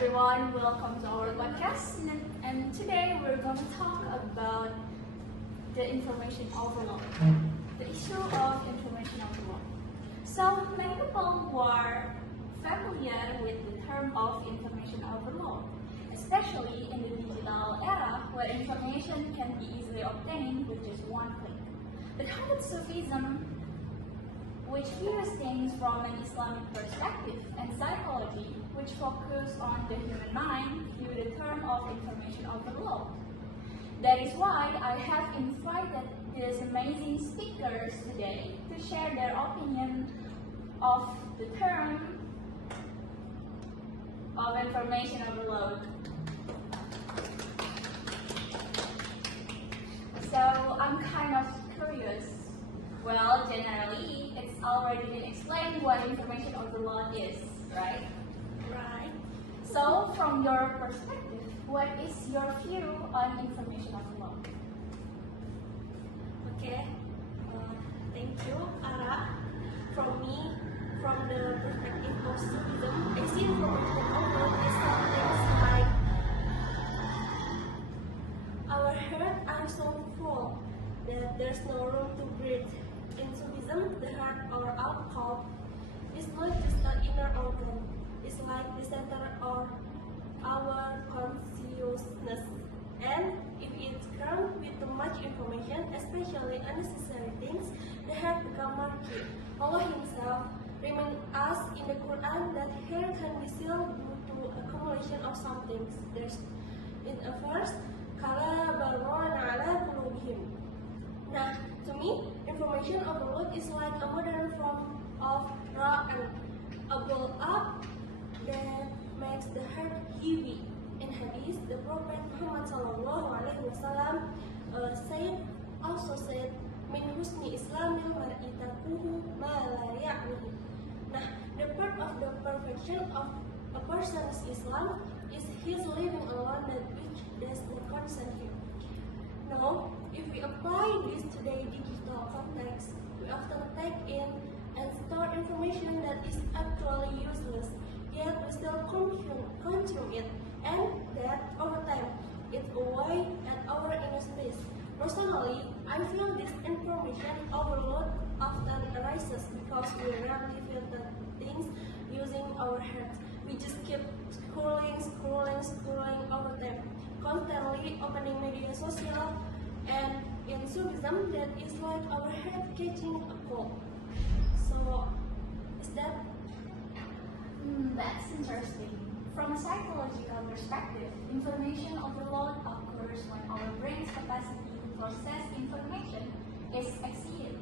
everyone, welcome to our podcast, and today we're going to talk about the information overload, the issue of information overload. So many people who are familiar with the term of information overload, especially in the digital era where information can be easily obtained with just one click. But how does Sufism, which views things from an Islamic perspective, and psychology, which focus on the human mind, view the term of information overload? That is why I have invited these amazing speakers today to share their opinion of the term of information overload. So I'm kind of curious. Well, generally, it's already been explained what information overload is, right? Right. So, from your perspective, what is your view on information overload? Okay. Thank you, Ara. From me, from the perspective of Sufism, I see information overload is something like our heart are so full that there's no room to breathe. In Sufism, the heart or alcohol is not just an inner organ. It's like the center of our consciousness. And if it's crammed with too much information, especially unnecessary things, the heart becomes murky. Allah Himself reminds us in the Quran that heart can be sealed due to accumulation of some things. There's in a verse, "Kala barwana ala qulubihim." Nah, to me, information overload is like a modern form of raw and a build up that makes the heart heavy. In Hadith, the Prophet Muhammad SAW said, "Min husni Islamil mar'i tarkuhu ma la ya'nihi." Nah, the part of the perfection of a person's Islam is his living alone that which does not concern him. Now, if we apply this to the digital context, we often take in and store information that is actually useless, yet we still consume it, and that over time eats away at our inner space. Personally, I feel this information overload often arises because we rarely filter things using our heads. We just keep scrolling over time, constantly opening media social, and in Sufism that is like our head catching a cold. So, is that? That's interesting. From a psychological perspective, information overload occurs when our brain's capacity to process information is exceeded.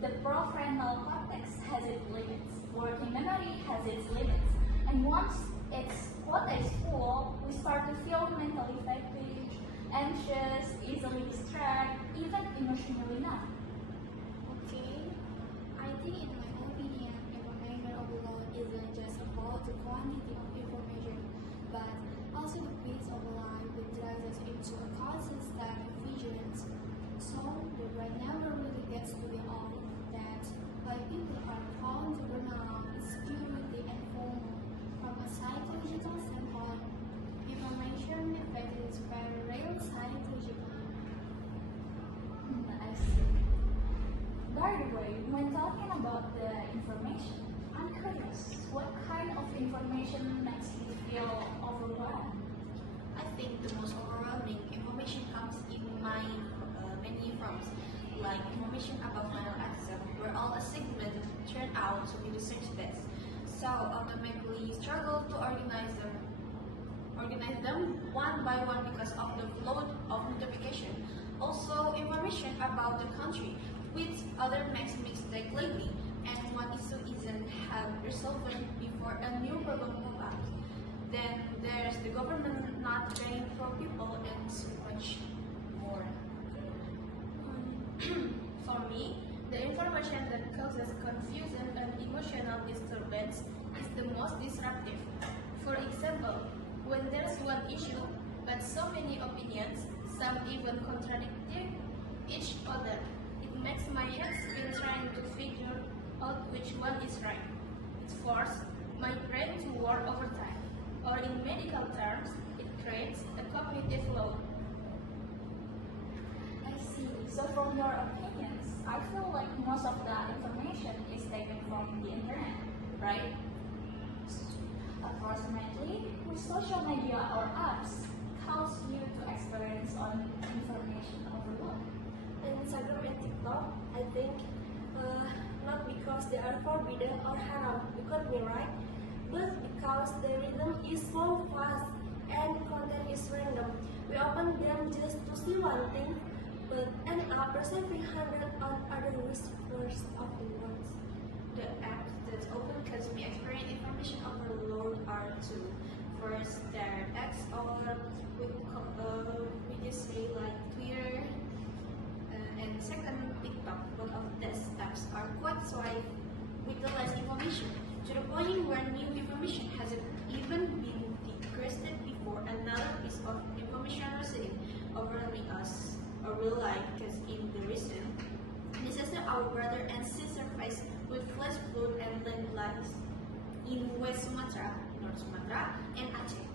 The prefrontal cortex has its limits, working memory has its limits, and once its quota is full, we start to feel mentally fatigued, anxious, easily distracted, even emotionally numb. Okay, I think in my opinion, information overload isn't just about the quantity of information, but also the pace of life that drives us into a constant state of vigilance. So the brain never really gets to be all that why people are prone to burnout, insecurity, and FOMO. From a psychological standpoint, information effect is very real psychological. I see. By the way, when talking about the information, I'm curious, what kind of information makes you feel overwhelmed? I think the most overwhelming information comes in many forms, like information about final exam, where all assignments turn out to be the same space. So automatically you struggle to organize them one by one because of the load of notification. Also, information about the country, which other makes mistake lately, and one issue isn't have resolved before a new problem pops up. Then there's the government not caring for people and so much more. For me, the information that causes confusion and emotional disturbance is the most disruptive. For example, when there's one issue but so many opinions, some even contradicting each other, it makes my head spin trying to figure out which one is right. It forces my brain to work overtime. Or in medical So from your opinions, I feel like most of the information is taken from the internet, right? Approximately, with social media or apps cause you to experience on information overload. And Instagram and TikTok, I think, not because they are forbidden or haram, you got me right, but because the rhythm is so fast and content is random. We open them just to see one thing, but end up receiving hundreds on other whispers of the words. The apps that often cause me experience information overload are two. First, there are X, or we just say like Twitter, and second, TikTok. Both of these apps are quite swipe with the less information, to the point where new information hasn't even been requested before another piece of information received overwhelming us or real life, because in the recent disaster our brother and sister faced with flash flood and landslides in West Sumatra, North Sumatra, and Aceh.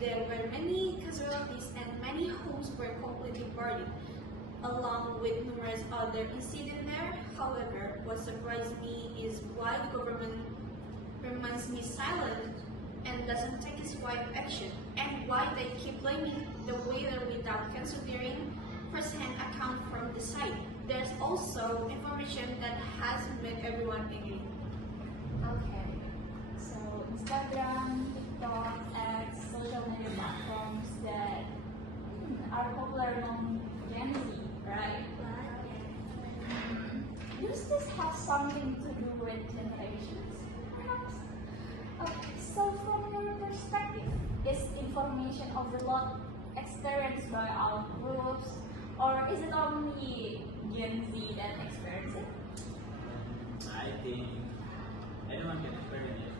There were many casualties and many homes were completely burned, along with numerous other incidents there. However, what surprised me is why the government remains silent and doesn't take its swift action, and why they keep blaming the weather without considering first-hand account from the site. There's also information that has made everyone angry. Okay, so Instagram, TikTok, X, social media platforms that are popular among Gen Z, right? Does this have something to do with generations, perhaps? Okay, so from your perspective, is information overload experienced by all groups, or is it only Gen Z that experience it? I think anyone can experience it,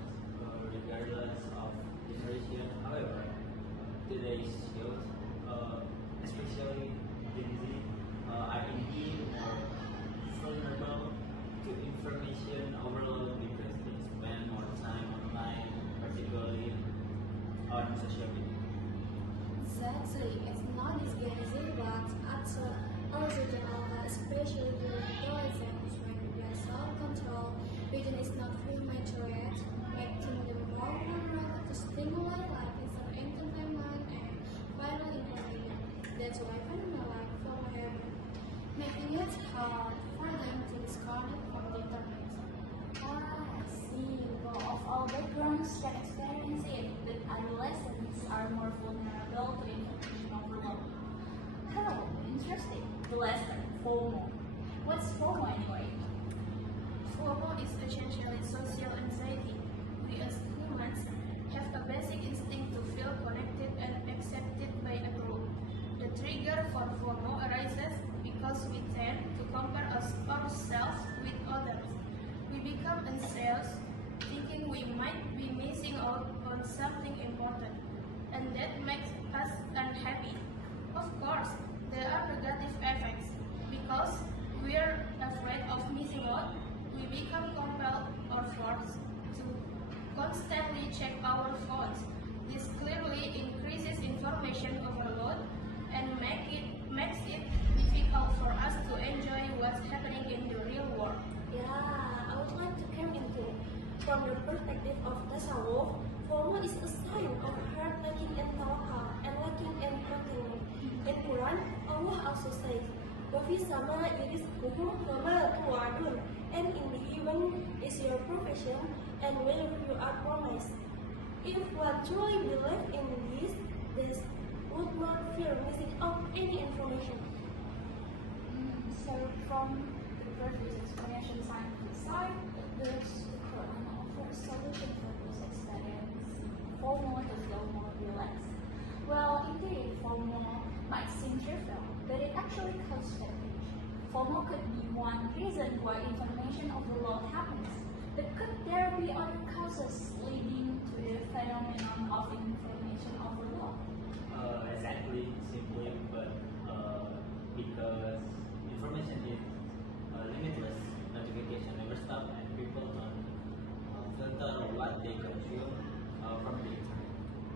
regardless of generation. However, today's youth, especially Gen Z, are indeed more vulnerable to information overload because they spend more time online, particularly on social media. Exactly, it's not just Gen Z, but also general, especially during adolescence when their self-control vision is not fully mature yet, making them more vulnerable to stimuli like instant entertainment and viral information. That's why phenomena like FOMO happen, making it hard for them to disconnect from the internet. I see. Well, of all backgrounds can experience it, but adolescents are more vulnerable to information overload. Oh, interesting. The last term, FOMO. What's FOMO anyway? FOMO is essentially social anxiety. We as humans have a basic instinct to feel connected and accepted by a group. The trigger for FOMO arises because we tend to compare ourselves with others. We become anxious, thinking we might be missing out on something important, and that makes us unhappy. Of course, there are negative effects. Because we are afraid of missing out, we become compelled or forced to constantly check our phones. This clearly increases information overload and makes it difficult for us to enjoy what's happening in the real world. Yeah, I would like to come into from the perspective of tasawwuf. FOMO is a sign of heart lacking in tawakal and lacking in continuity. In Quran, Allah also says, "Wafi sama yurizquhum wama tu'adun," and in the heaven is your profession and where you are promised. If one truly believed in this would not fear missing out any information. So from the previous explanation scientific side, does the Quran offer a solution for those experience FOMO to feel more relaxed? Well, indeed, FOMO might seem trivial, but it actually causes damage. FOMO could be one reason why information overload happens, but could there be other causes leading to the phenomenon of information overload? Exactly, simply, but because information is limitless, notification never stop, and people don't filter what they consume from the internet.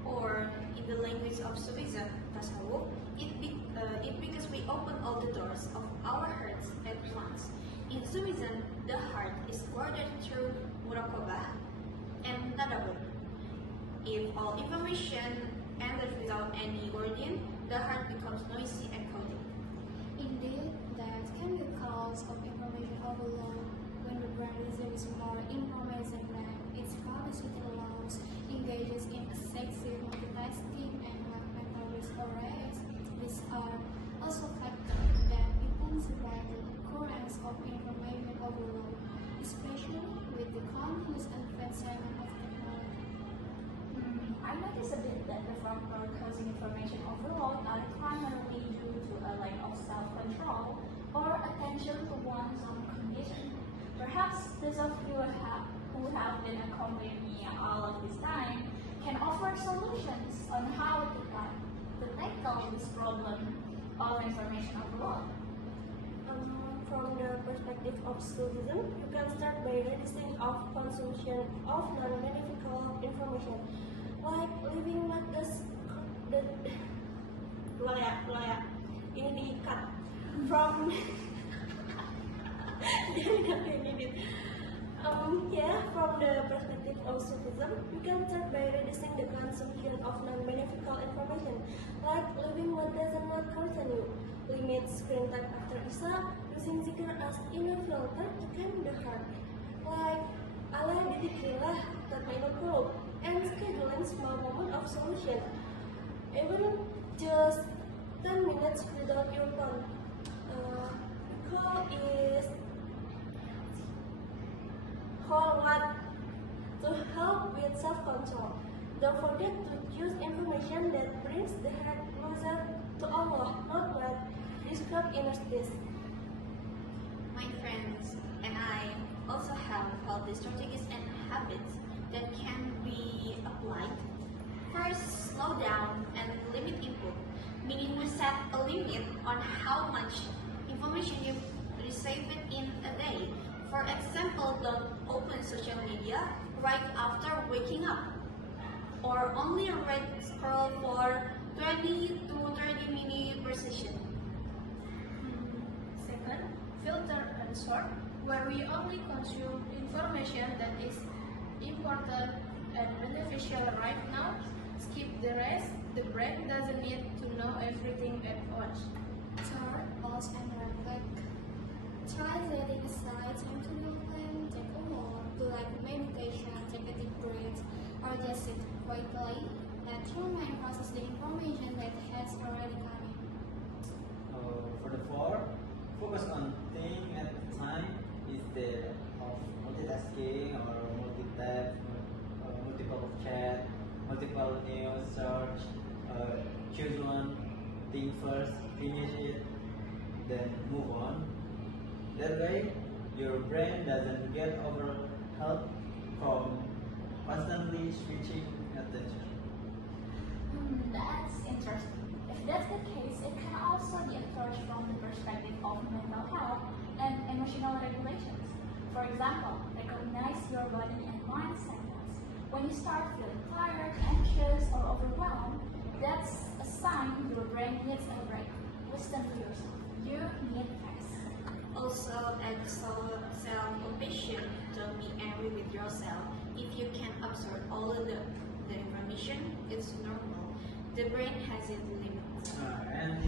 Or, in the language benefits of Suizan Tasawwuf, it because we open all the doors of our hearts at once. In Suizan, the heart is guarded through muraqabah and tadabbur. If all information enters without any guardian, the heart becomes noisy and chaotic. Indeed, that can be the cause of information overload when the brain receives more information than its capacity allows, engages in excessive multitasking and have mental disorders. These are also factors that intensify the occurrence of information overload, especially with the continuous advancement of technology. I notice a bit that the factors causing information overload are primarily due to a lack of self-control or attention to one's own condition. Perhaps those of you who have been accompanying me all of this time can offer solutions on how to tackle this problem of information overload. From the perspective of Studism, you can start by reducing of consumption of non-beneficial information, like living what the ini diikat from from the perspective of Sufism, you can start by reducing the consumption of non-beneficial information, like living what does not concern you. Limit screen time after Isha, using zikr as inner filter to calm the heart, like Allah didikrillah tatmainul qulub, and scheduling small moment of solution. Even just 10 minutes without your phone. Call is call what to help with self-control. Don't forget to use information that brings the heart closer to Allah, not what describes inner peace. My friends and I also have healthy strategies and habits that can be applied. First, slow down and limit input, meaning we set a limit on how much information you receive in a day. For example, don't open social media right after waking up, or only scroll for 20 to 30 minutes per session. Second, filter and sort, where we only consume information that is important and beneficial right now. Skip the rest. The brain doesn't need to know everything at once. Third, pause and reflect. Try setting aside time to reflect, take a walk, do like meditation, take a deep breath, or just sit quietly. Let your mind process the information that has already come in. For the four, focus on thing at a time instead of multitasking or multitap, multiple chat, multiple news search. Choose one thing first, finish it, then move on. That way, your brain doesn't get overwhelmed from constantly switching attention. That's interesting. If that's the case, it can also be approached from the perspective of mental health and emotional regulations. For example, recognize your body and mind signals. When you start feeling tired, anxious, or overwhelmed, that's a sign your brain needs a break. Listen to yourself. You need rest. Also, add self-compassion. Don't be angry with yourself. If you can absorb all of the information, it's normal. The brain has its limits. And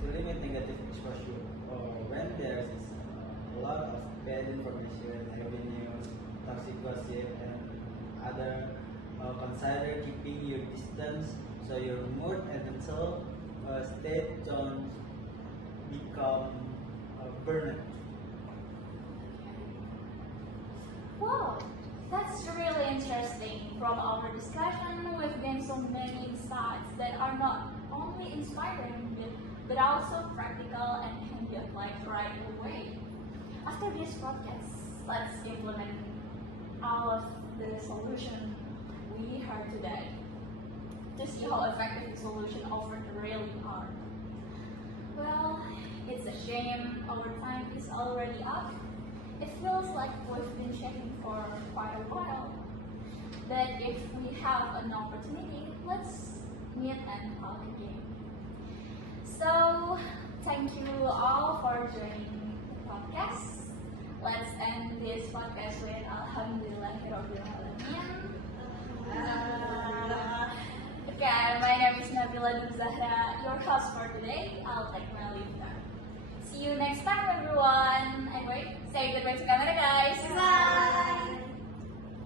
to limit negative exposure, when there is a lot of bad information, heavy news, toxic gossip, and other, consider keeping your distance so your mood and mental state don't become burdened. Wow, that's really interesting. From our discussion, we've gained so many insights that are not only inspiring but also practical and can be applied right away. After this podcast, let's implement all of the solution we heard today to see how effective the solution offered really are. Well, it's a shame our time is already up. It feels like we've been chatting for quite a while. But if we have an opportunity, let's meet meet and talk again. So, thank you all for joining the podcast. Let's end this podcast with Alhamdulillahirrahmanirrahim. Okay, my name is Nabila Dwi Sarjono, your host for today. I'll take my leave now. See you next time, everyone. And wait, say goodbye to camera, guys. Bye.